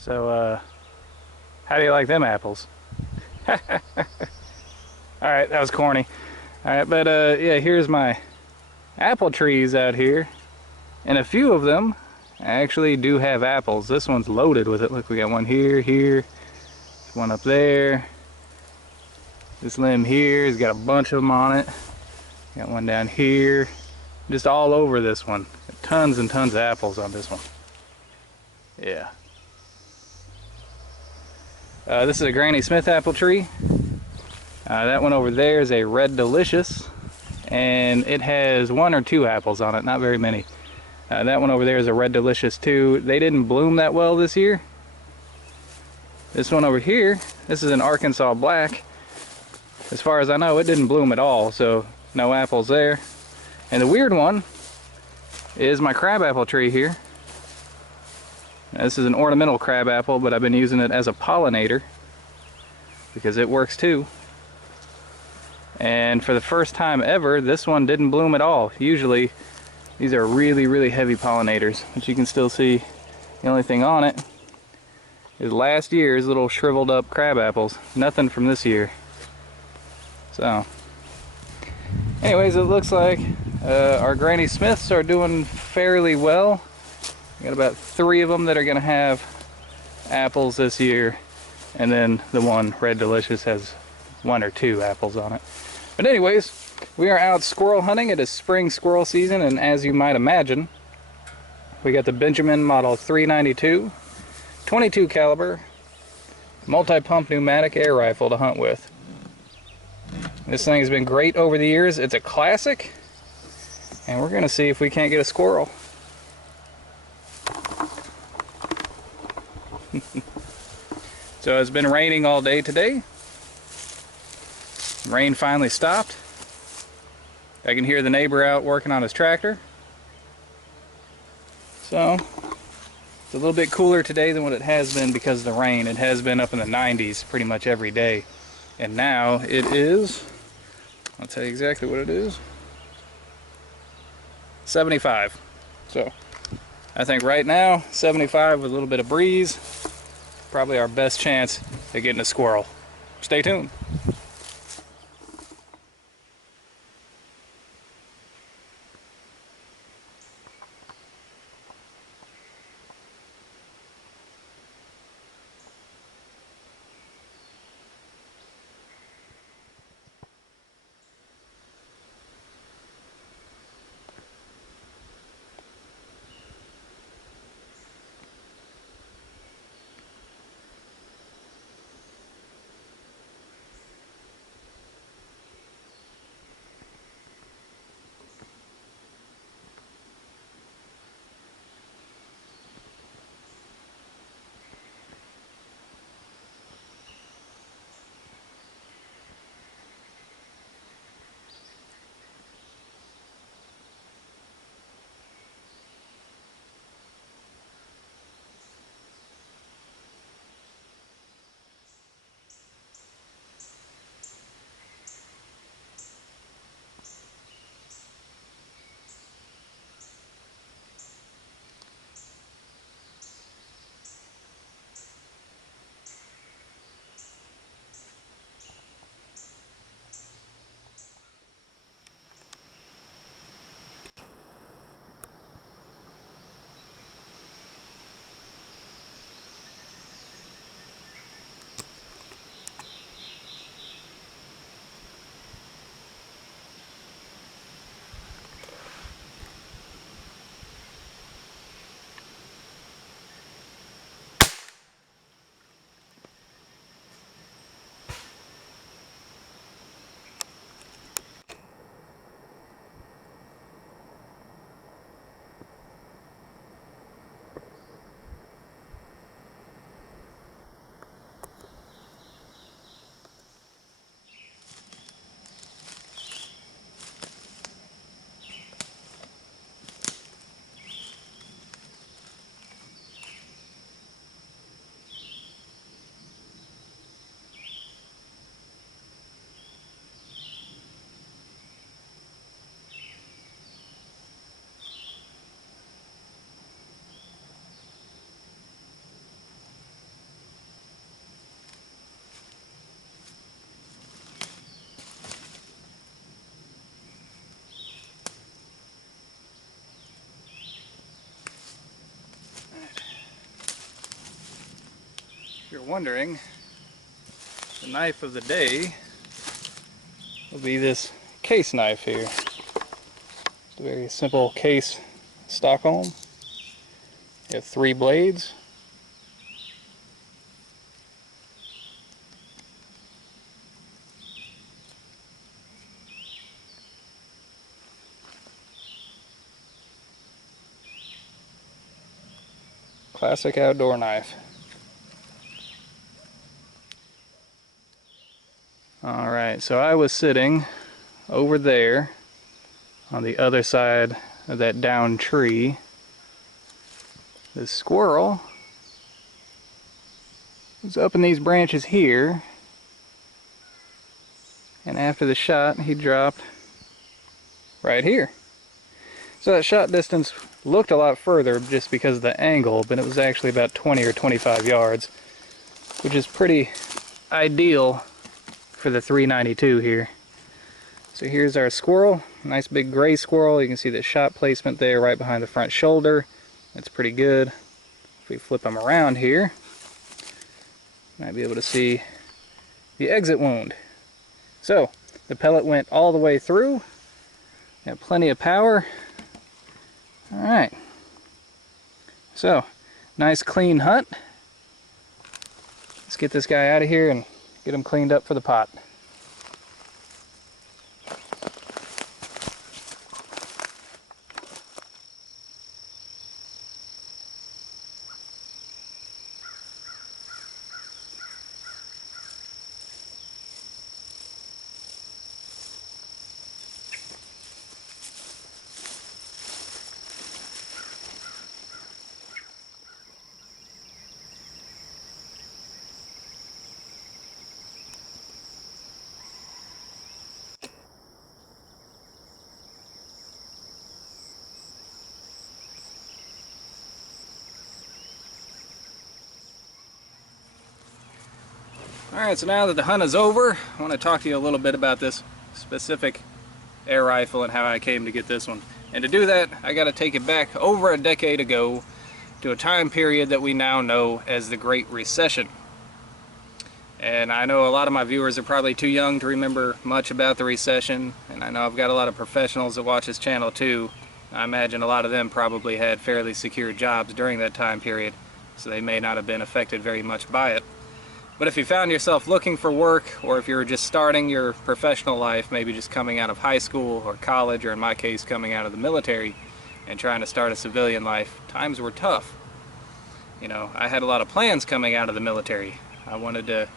So, how do you like them apples? Alright, that was corny. Alright, but yeah, here's my apple trees out here. And a few of them actually do have apples. This one's loaded with it. Look, we got one here, one up there. This limb here has got a bunch of them on it. Got one down here. Just all over this one. Tons and tons of apples on this one. Yeah. This is a Granny Smith apple tree. That one over there is a Red Delicious, and it has one or two apples on it, not very many. That one over there is a Red Delicious too. They didn't bloom that well this year. This one over here, this is an Arkansas Black. As far as I know, it didn't bloom at all, so no apples there. And the weird one is my crabapple tree here. Now, this is an ornamental crabapple, but I've been using it as a pollinator because it works too. And for the first time ever, this one didn't bloom at all. Usually these are really, really heavy pollinators, but you can still see the only thing on it is last year's little shriveled up crab apples. Nothing from this year. So anyways, it looks like our Granny Smiths are doing fairly well. We got about 3 of them that are gonna have apples this year, and then the one Red Delicious has 1 or 2 apples on it. But anyways, we are out squirrel hunting. It is spring squirrel season, and as you might imagine, we got the Benjamin Model 392 22 caliber multi-pump pneumatic air rifle to hunt with. This thing has been great over the years. It's a classic, and we're gonna see if we can't get a squirrel. So it's been raining all day today. Rain finally stopped. I can hear the neighbor out working on his tractor. So it's a little bit cooler today than what it has been because of the rain. It has been up in the 90s pretty much every day. And now it is, I'll tell you exactly what it is, 75. So I think right now, 75 with a little bit of breeze, probably our best chance at getting a squirrel. Stay tuned. If you're wondering, the knife of the day will be this Case knife here. It's a very simple Case Stockman. You have 3 blades. Classic outdoor knife. Alright, so I was sitting over there on the other side of that downed tree. This squirrel was up in these branches here, and after the shot he dropped right here. So that shot distance looked a lot further just because of the angle, but it was actually about 20 or 25 yards, which is pretty ideal for the .392 here. So here's our squirrel, nice big gray squirrel. You can see the shot placement there right behind the front shoulder. That's pretty good. If we flip him around here, you might be able to see the exit wound. So the pellet went all the way through. Got plenty of power. Alright, so nice clean hunt. Let's get this guy out of here and get him cleaned up for the pot. Alright, so now that the hunt is over, I want to talk to you a little bit about this specific air rifle and how I came to get this one. And to do that, I got to take it back over a decade ago to a time period that we now know as the Great Recession. And I know a lot of my viewers are probably too young to remember much about the recession, and I know I've got a lot of professionals that watch this channel too. I imagine a lot of them probably had fairly secure jobs during that time period, so they may not have been affected very much by it. But if you found yourself looking for work, or if you were just starting your professional life, maybe just coming out of high school or college, or in my case coming out of the military and trying to start a civilian life, times were tough. You know, I had a lot of plans coming out of the military. I wanted to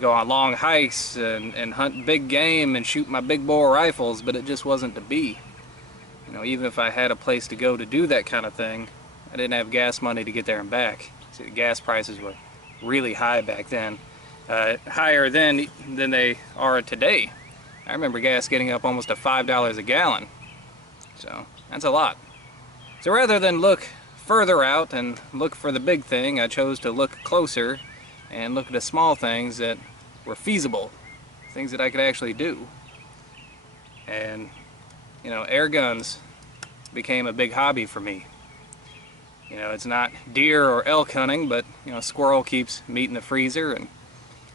go on long hikes and hunt big game and shoot my big bore rifles, but it just wasn't to be. You know, even if I had a place to go to do that kind of thing, I didn't have gas money to get there and back. See, the gas prices were really high back then, higher then than they are today. I remember gas getting up almost to $5 a gallon, so that's a lot. So rather than look further out and look for the big thing, I chose to look closer and look at the small things that were feasible, things that I could actually do. And you know, air guns became a big hobby for me. You know, it's not deer or elk hunting, but, you know, squirrel keeps meat in the freezer, and,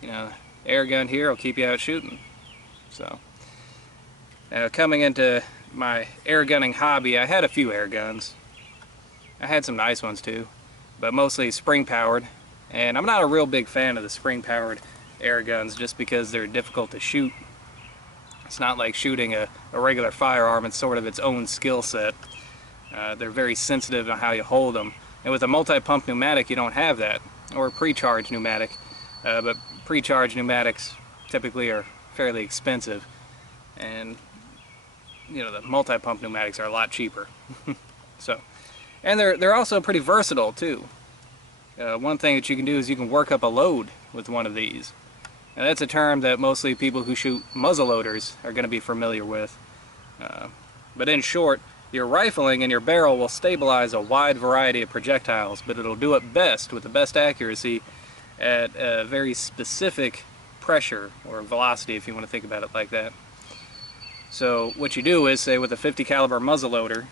you know, air gun here will keep you out shooting. So, coming into my air gunning hobby, I had a few air guns. I had some nice ones too, but mostly spring powered. And I'm not a real big fan of the spring powered air guns just because they're difficult to shoot. It's not like shooting a regular firearm, it's sort of its own skill set. They're very sensitive on how you hold them. And with a multi-pump pneumatic, you don't have that, or a pre-charged pneumatic. But pre-charged pneumatics typically are fairly expensive. And, you know, the multi-pump pneumatics are a lot cheaper. So, and they're also pretty versatile too. One thing that you can do is you can work up a load with one of these. Now that's a term that mostly people who shoot muzzleloaders are going to be familiar with. But in short, your rifling and your barrel will stabilize a wide variety of projectiles, but it'll do it best with the best accuracy at a very specific pressure or velocity, if you want to think about it like that. So what you do is, say with a 50 caliber muzzleloader,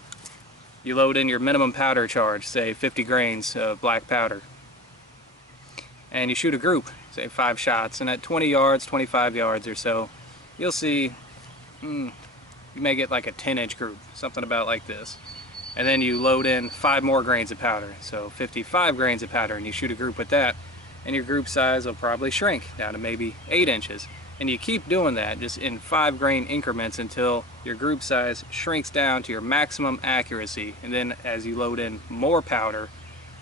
you load in your minimum powder charge, say 50 grains of black powder. and you shoot a group, say 5 shots, and at 20 yards, 25 yards or so, you'll see, you may get like a 10-inch group, something about like this. And then you load in 5 more grains of powder, so 55 grains of powder, and you shoot a group with that, and your group size will probably shrink down to maybe 8 inches. And you keep doing that just in 5 grain increments until your group size shrinks down to your maximum accuracy. And then as you load in more powder,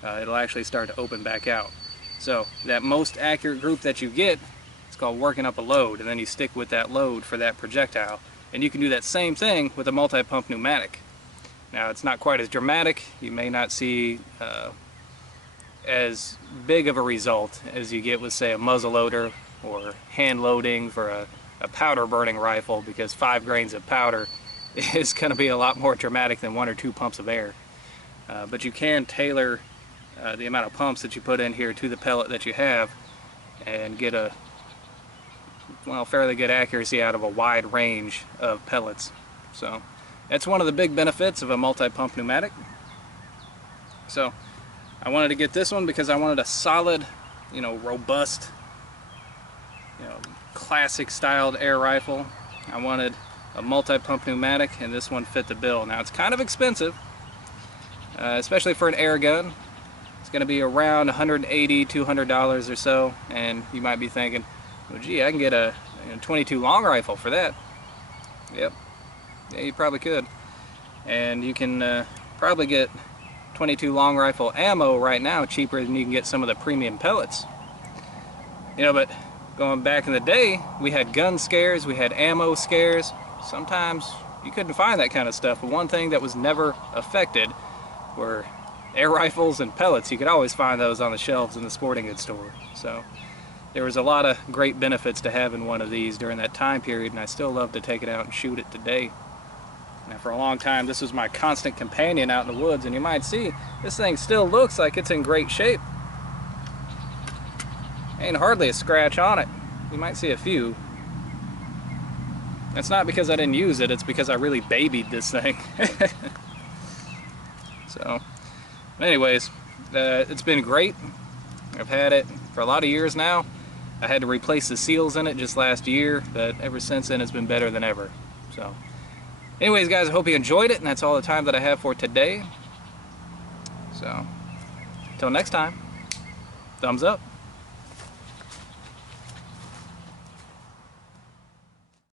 it'll actually start to open back out. So that most accurate group that you get, it's called working up a load, and then you stick with that load for that projectile. And you can do that same thing with a multi-pump pneumatic. Now, it's not quite as dramatic. You may not see as big of a result as you get with, say, a muzzle loader or hand loading for a powder burning rifle, because 5 grains of powder is going to be a lot more dramatic than 1 or 2 pumps of air. But you can tailor the amount of pumps that you put in here to the pellet that you have and get a fairly good accuracy out of a wide range of pellets. So that's one of the big benefits of a multi-pump pneumatic. So I wanted to get this one because I wanted a solid, robust, classic styled air rifle. I wanted a multi-pump pneumatic, and this one fit the bill. Now, it's kind of expensive, especially for an air gun. It's going to be around $180, $200 or so, and you might be thinking, well, gee, I can get a 22 long rifle for that. Yep. Yeah, you probably could. And you can probably get 22 long rifle ammo right now cheaper than you can get some of the premium pellets. But going back in the day, we had gun scares, we had ammo scares. Sometimes you couldn't find that kind of stuff, but one thing that was never affected were air rifles and pellets. You could always find those on the shelves in the sporting goods store. So there was a lot of great benefits to having one of these during that time period, and I still love to take it out and shoot it today. Now, for a long time, this was my constant companion out in the woods, and you might see this thing still looks like it's in great shape. Ain't hardly a scratch on it. You might see a few. That's not because I didn't use it, it's because I really babied this thing. So, anyways, it's been great. I've had it for a lot of years now. I had to replace the seals in it just last year, but ever since then it's been better than ever. So, anyways, guys, I hope you enjoyed it, and that's all the time that I have for today. So, until next time, thumbs up.